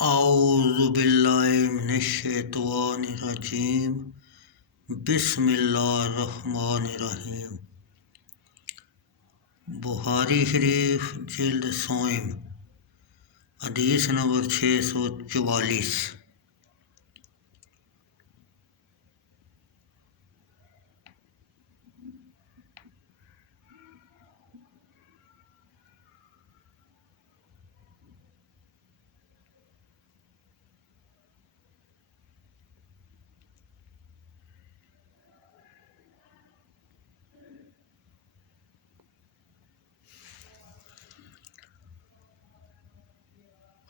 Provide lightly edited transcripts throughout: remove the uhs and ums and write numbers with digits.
اعوذ باللہ من الشیطان الرجیم بسم اللہ الرحمن الرحیم۔ بخاری شریف جلد سوم حدیث نمبر 644۔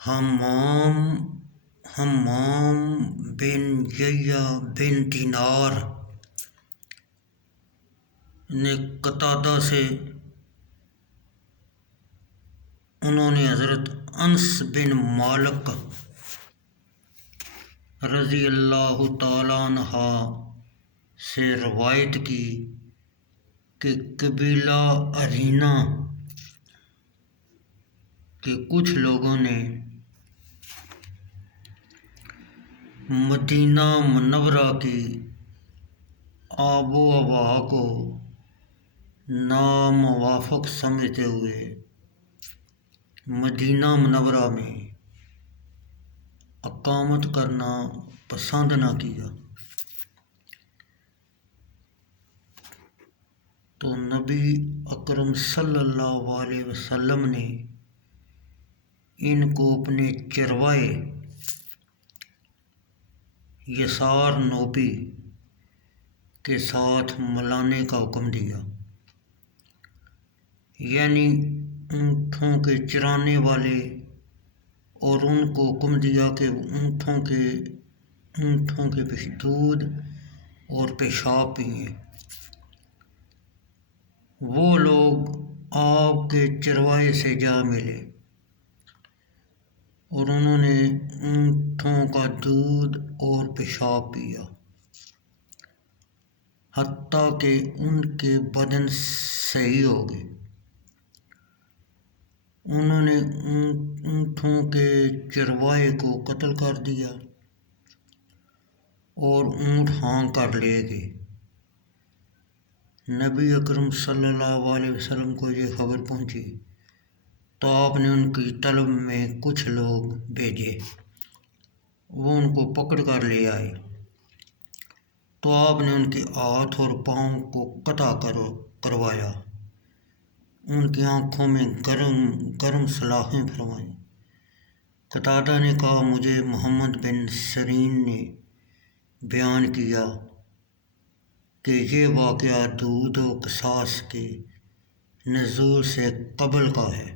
حمام بن یحییٰ بن دینار نے قتادہ سے انہوں نے حضرت انس بن مالک رضی اللہ تعالیٰ عنہ سے روایت کی کہ قبیلہ ارینہ کے کچھ لوگوں نے مدینہ منورہ کی آب و ہوا کو ناموافق سمجھتے ہوئے مدینہ منورہ میں اقامت کرنا پسند نہ کیا، تو نبی اکرم صلی اللہ علیہ وسلم نے ان کو اپنے چروائے یسار نوبی کے ساتھ ملانے کا حکم دیا، یعنی اونٹوں کے چرانے والے، اور ان کو حکم دیا کہ اونٹوں کے دودھ اور پیشاب پئیں۔ وہ لوگ آپ کے چروائے سے جا ملے اور انہوں نے اونٹوں کا دودھ اور پیشاب پیا، حتیٰ کہ ان کے بدن صحیح ہو گئے۔ انہوں نے اونٹوں کے چروائے کو قتل کر دیا اور اونٹ ہانک کر لے گئے۔ نبی اکرم صلی اللہ علیہ وسلم کو یہ خبر پہنچی تو آپ نے ان کی طلب میں کچھ لوگ بھیجے، وہ ان کو پکڑ کر لے آئے، تو آپ نے ان کے ہاتھ اور پاؤں کو قطع کروایا، ان کی آنکھوں میں گرم سلاخیں فرمائیں۔ قتادہ نے کہا، مجھے محمد بن سیرین نے بیان کیا کہ یہ واقعہ دودھ و قصاص کے نزول سے قبل کا ہے۔